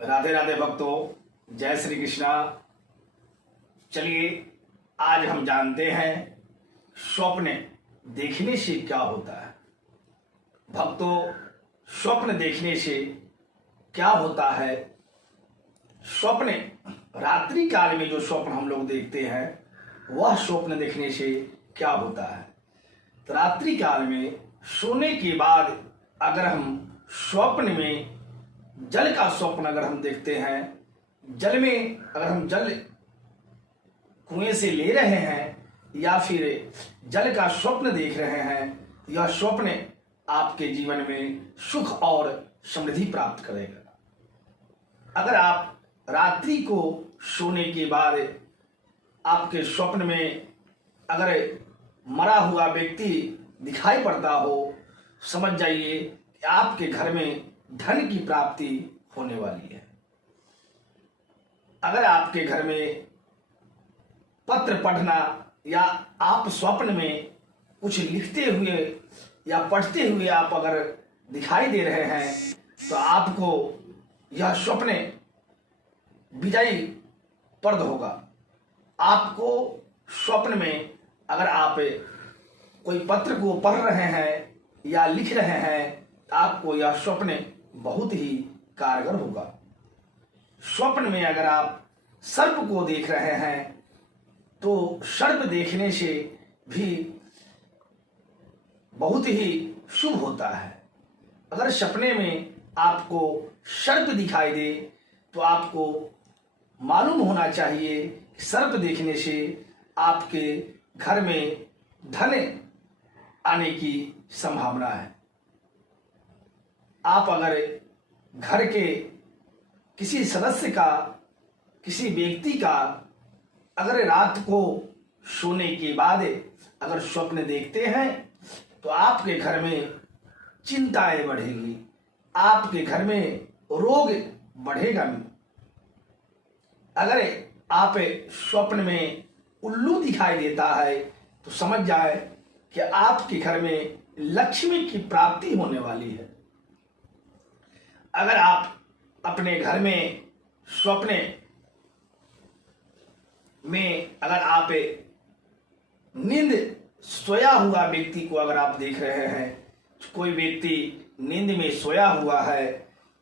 राधे राधे भक्तों, जय श्री कृष्णा। चलिए आज हम जानते हैं स्वप्न देखने से क्या होता है। भक्तों, स्वप्न देखने से क्या होता है? स्वप्न रात्रि काल में जो स्वप्न हम लोग देखते हैं वह स्वप्न देखने से क्या होता है। तो रात्रि काल में सोने के बाद अगर हम स्वप्न में जल का स्वप्न अगर हम देखते हैं, जल में अगर हम जल कुएं से ले रहे हैं या फिर जल का स्वप्न देख रहे हैं, यह स्वप्न आपके जीवन में सुख और समृद्धि प्राप्त करेगा। अगर आप रात्रि को सोने के बाद आपके स्वप्न में अगर मरा हुआ व्यक्ति दिखाई पड़ता हो, समझ जाइए कि आपके घर में धन की प्राप्ति होने वाली है। अगर आपके घर में पत्र पढ़ना या आप स्वप्न में कुछ लिखते हुए या पढ़ते हुए आप अगर दिखाई दे रहे हैं तो आपको यह स्वप्न विजयी प्रद होगा। आपको स्वप्न में अगर आप कोई पत्र को पढ़ रहे हैं या लिख रहे हैं, आपको यह स्वप्न बहुत ही कारगर होगा। स्वप्न में अगर आप सर्प को देख रहे हैं तो सर्प देखने से भी बहुत ही शुभ होता है। अगर सपने में आपको सर्प दिखाई दे तो आपको मालूम होना चाहिए कि सर्प देखने से आपके घर में धन आने की संभावना है। आप अगर घर के किसी सदस्य का, किसी व्यक्ति का अगर रात को सोने के बाद अगर स्वप्न देखते हैं तो आपके घर में चिंताएं बढ़ेगी, आपके घर में रोग बढ़ेगा। अगर आप स्वप्न में उल्लू दिखाई देता है तो समझ जाए कि आपके घर में लक्ष्मी की प्राप्ति होने वाली है। अगर आप अपने घर में स्वप्न में अगर आप नींद सोया हुआ व्यक्ति को अगर आप देख रहे हैं, कोई व्यक्ति नींद में सोया हुआ है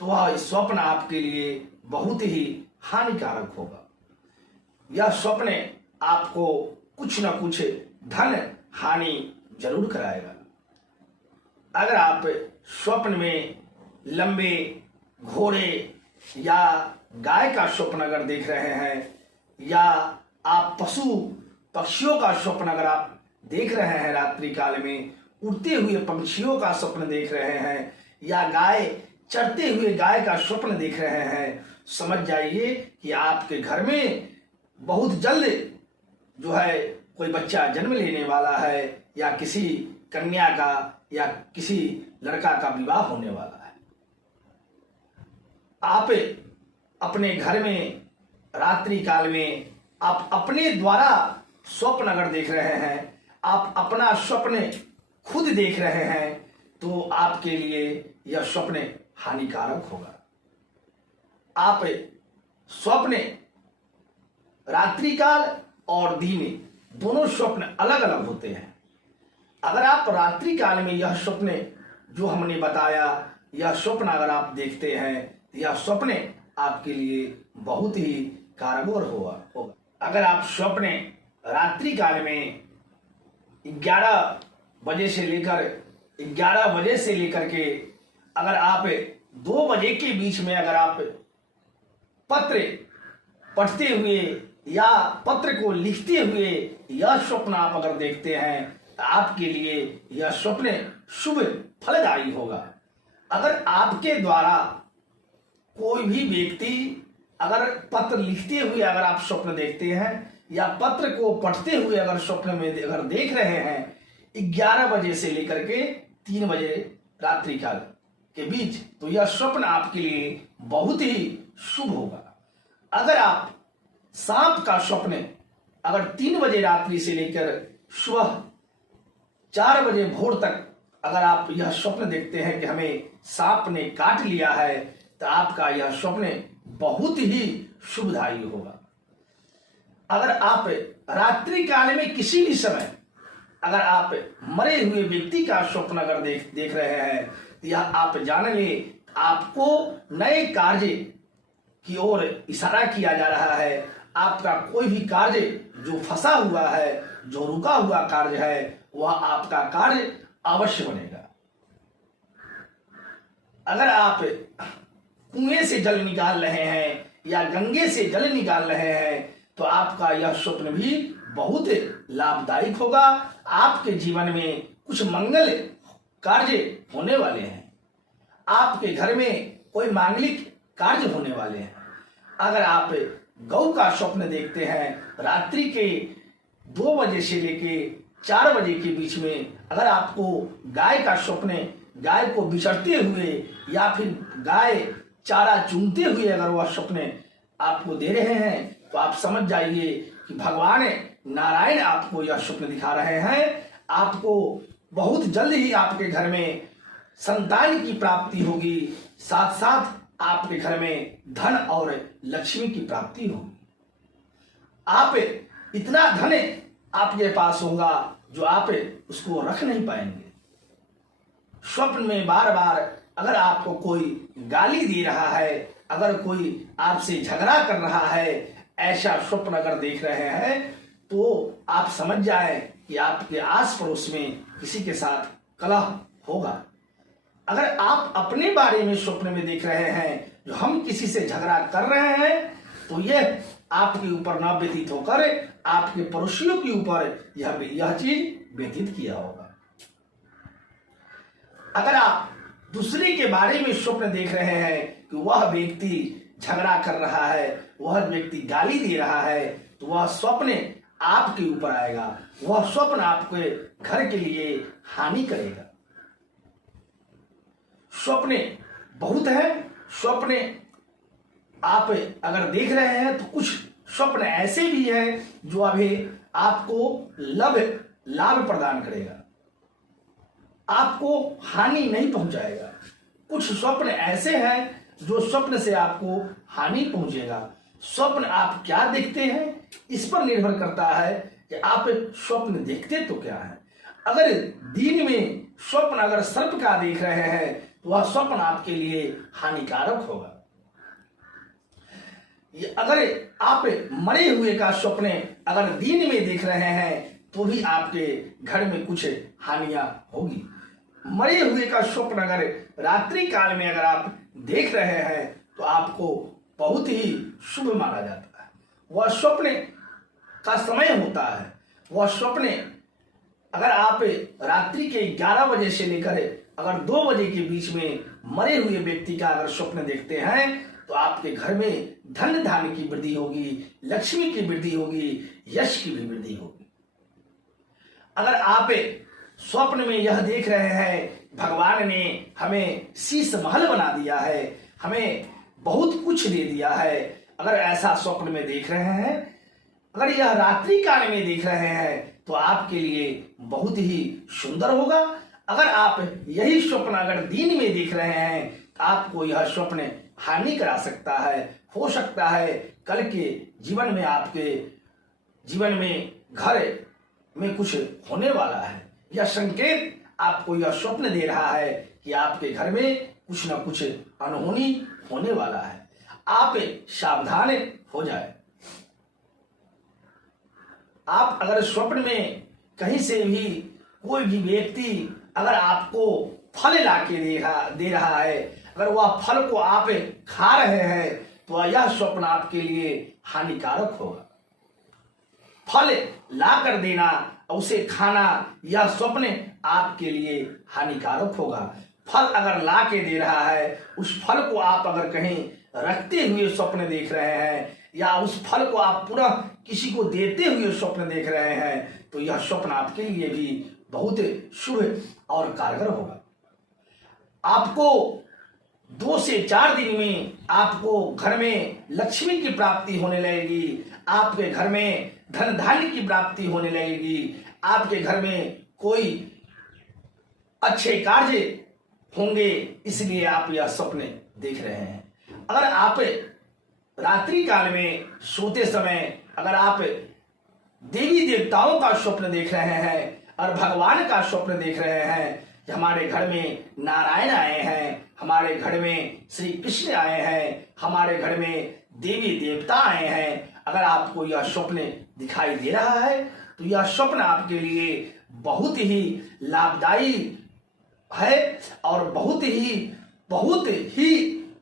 तो वह स्वप्न आपके लिए बहुत ही हानिकारक होगा। यह स्वप्न आपको कुछ न कुछ धन हानि जरूर कराएगा। अगर आप स्वप्न में लंबे घोड़े या गाय का स्वप्न अगर देख रहे हैं या आप पशु पक्षियों का स्वप्न अगर आप देख रहे हैं, रात्रि काल में उड़ते हुए पंछियों का स्वप्न देख रहे हैं या गाय चरते हुए गाय का स्वप्न देख रहे हैं, समझ जाइए कि आपके घर में बहुत जल्द जो है कोई बच्चा जन्म लेने वाला है या किसी कन्या का या किसी लड़का का विवाह होने वाला है। आप अपने घर में रात्रि काल में आप अपने द्वारा स्वप्न अगर देख रहे हैं, आप अपना स्वप्न खुद देख रहे हैं तो आपके लिए यह स्वप्न हानिकारक होगा। आप स्वप्न रात्रि काल और दिन दोनों स्वप्न अलग अलग होते हैं। अगर आप रात्रि काल में यह स्वप्न जो हमने बताया, यह स्वप्न अगर आप देखते हैं तो यह स्वप्न आपके लिए बहुत ही कारगर होगा। अगर आप स्वप्न रात्रि काल में 11 बजे से लेकर के अगर आप 2 बजे के बीच में अगर आप पत्र पढ़ते हुए या पत्र को लिखते हुए यह स्वप्न आप अगर देखते हैं तो आपके लिए यह स्वप्न शुभ फलदायी होगा। अगर आपके द्वारा कोई भी व्यक्ति अगर पत्र लिखते हुए अगर आप स्वप्न देखते हैं या पत्र को पढ़ते हुए अगर स्वप्न में अगर देख रहे हैं 11 बजे से लेकर के 3 बजे रात्रि काल के बीच, तो यह स्वप्न आपके लिए बहुत ही शुभ होगा। अगर आप सांप का स्वप्न अगर 3 बजे रात्रि से लेकर सुबह 4 बजे भोर तक अगर आप यह स्वप्न देखते हैं कि हमें सांप ने काट लिया है, तो आपका यह स्वप्न बहुत ही शुभदायी होगा। अगर आप रात्रि काल में किसी भी समय अगर आप मरे हुए व्यक्ति का स्वप्न अगर देख रहे हैं तो यह आप जान ले आपको नए कार्य की ओर इशारा किया जा रहा है। आपका कोई भी कार्य जो फंसा हुआ है, जो रुका हुआ कार्य है, वह आपका कार्य अवश्य बनेगा। अगर आप कुएं से जल निकाल रहे हैं या गंगे से जल निकाल रहे हैं तो आपका यह स्वप्न भी बहुत लाभदायक होगा। आपके जीवन में कुछ मंगल कार्य होने वाले हैं। आपके घर में कोई मांगलिक कार्य होने वाले हैं। अगर आप गौ का स्वप्न देखते हैं रात्रि के 2 बजे से लेके 4 बजे के बीच में, अगर आपको गाय का स्वप्न, गाय को बिचरते हुए या फिर गाय चारा चूमते हुए अगर वह स्वप्न आपको दे रहे हैं तो आप समझ जाइए कि भगवान नारायण आपको यह स्वप्न दिखा रहे हैं। आपको बहुत जल्द ही आपके घर में संतान की प्राप्ति होगी, साथ साथ आपके घर में धन और लक्ष्मी की प्राप्ति होगी। आप इतना धन आपके पास होगा जो आप उसको रख नहीं पाएंगे। स्वप्न में बार बार अगर आपको कोई गाली दे रहा है, अगर कोई आपसे झगड़ा कर रहा है, ऐसा स्वप्न अगर देख रहे हैं तो आप समझ जाए कि आपके आस पड़ोस में किसी के साथ कलह होगा। अगर आप अपने बारे में स्वप्न में देख रहे हैं जो हम किसी से झगड़ा कर रहे हैं तो यह आपके ऊपर न व्यतीत होकर आपके पड़ोसियों के ऊपर यह चीज व्यतीत किया होगा। अगर आप दूसरे के बारे में स्वप्न देख रहे हैं कि वह व्यक्ति झगड़ा कर रहा है, वह व्यक्ति गाली दे रहा है, तो वह स्वप्न आपके ऊपर आएगा। वह स्वप्न आपके घर के लिए हानि करेगा। स्वप्न बहुत है। स्वप्न आप अगर देख रहे हैं तो कुछ स्वप्न ऐसे भी हैं जो अभी आपको लाभ प्रदान करेगा, आपको हानि नहीं पहुंचाएगा। कुछ स्वप्न ऐसे हैं जो स्वप्न से आपको हानि पहुंचेगा। स्वप्न आप क्या देखते हैं इस पर निर्भर करता है कि आप स्वप्न देखते तो क्या है। अगर दिन में स्वप्न अगर सर्प का देख रहे हैं तो वह स्वप्न आपके लिए हानिकारक होगा। अगर आप मरे हुए का स्वप्न अगर दिन में देख रहे हैं तो भी आपके घर में कुछ हानियां होगी। मरे हुए का स्वप्न अगर रात्रि काल में अगर आप देख रहे हैं तो आपको बहुत ही शुभ माना जाता है। वह स्वप्न का समय होता है। वह स्वप्न अगर आप रात्रि के 11 बजे से लेकर अगर 2 बजे के बीच में मरे हुए व्यक्ति का अगर स्वप्न देखते हैं तो आपके घर में धन धान्य की वृद्धि होगी, लक्ष्मी की वृद्धि होगी, यश की भी वृद्धि होगी। अगर आप स्वप्न में यह देख रहे हैं भगवान ने हमें शीश महल बना दिया है, हमें बहुत कुछ दे दिया है, अगर ऐसा स्वप्न में देख रहे हैं, अगर यह रात्रि काल में देख रहे हैं तो आपके लिए बहुत ही सुंदर होगा। अगर आप यही स्वप्न अगर दिन में देख रहे हैं तो आपको यह स्वप्न हानि करा सकता है। हो सकता है कल के जीवन में आपके जीवन में घर में कुछ होने वाला है। यह संकेत आपको यह स्वप्न दे रहा है कि आपके घर में कुछ न कुछ अनहोनी होने वाला है। आप सावधान हो जाए। आप अगर स्वप्न में कहीं से भी कोई भी व्यक्ति अगर आपको फल लाके दे रहा है, अगर वह फल को आप खा रहे हैं तो यह स्वप्न आपके लिए हानिकारक होगा। फल ला कर देना, उसे खाना, यह स्वप्न आपके लिए हानिकारक होगा। फल अगर ला के दे रहा है, उस फल को आप अगर कहीं रखते हुए स्वप्न देख रहे हैं या उस फल को आप पूरा किसी को देते हुए स्वप्न देख रहे हैं तो यह स्वप्न आपके लिए भी बहुत शुभ और कारगर होगा। आपको 2 से 4 दिन में आपको घर में लक्ष्मी की प्राप्ति होने लगेगी। आपके घर में धन धान्य की प्राप्ति होने लगेगी। आपके घर में कोई अच्छे कार्य होंगे, इसलिए आप यह सपने देख रहे हैं। अगर आप रात्रि काल में सोते समय अगर आप देवी देवताओं का स्वप्न देख रहे हैं और भगवान का स्वप्न देख रहे हैं कि हमारे घर में नारायण आए हैं, हमारे घर में श्री कृष्ण आए हैं, हमारे घर में देवी देवता आए हैं, अगर आपको यह स्वप्न दिखाई दे रहा है तो यह स्वप्न आपके लिए बहुत ही लाभदायी है और बहुत ही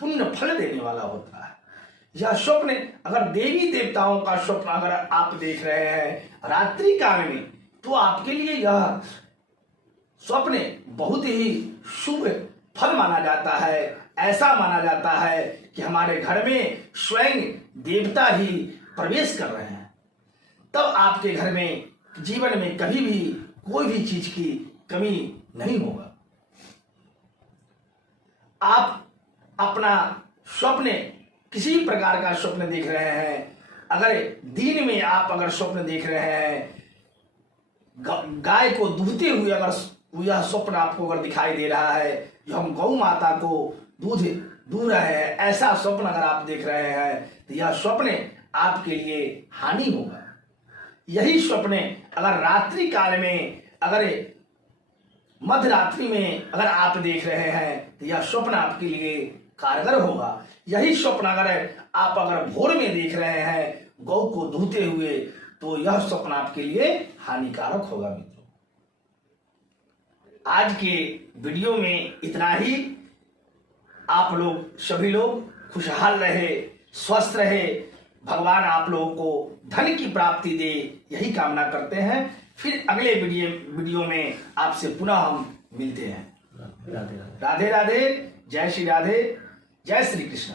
पुण्य फल देने वाला होता है। यह स्वप्न अगर देवी देवताओं का स्वप्न अगर आप देख रहे हैं रात्रि काल में तो आपके लिए यह स्वप्न बहुत ही शुभ फल माना जाता है। ऐसा माना जाता है कि हमारे घर में स्वयं देवता ही प्रवेश कर रहे हैं, तब आपके घर में जीवन में कभी भी कोई भी चीज की कमी नहीं होगा। आप अपना स्वप्न किसी प्रकार का स्वप्न देख रहे हैं, अगर दिन में आप अगर स्वप्न देख रहे हैं गाय को दूहते हुए, अगर यह स्वप्न आपको अगर दिखाई दे रहा है जो हम गौ माता को दूध दूह रहे हैं, ऐसा स्वप्न अगर आप देख रहे हैं तो यह स्वप्न आपके लिए हानि होगा। यही स्वप्न अगर रात्रि काल में अगर मध्य रात्रि में अगर आप देख रहे हैं तो यह स्वप्न आपके लिए कारगर होगा। यही स्वप्न अगर आप अगर भोर में देख रहे हैं गौ को दूहते हुए तो यह स्वप्न आपके लिए हानिकारक होगा। मित्रों, आज के वीडियो में इतना ही। आप लोग सभी लोग खुशहाल रहे, स्वस्थ रहे, भगवान आप लोगों को धन की प्राप्ति दे, यही कामना करते हैं। फिर अगले वीडियो में आपसे पुनः हम मिलते हैं। राधे राधे, जय श्री राधे, जय श्री कृष्ण।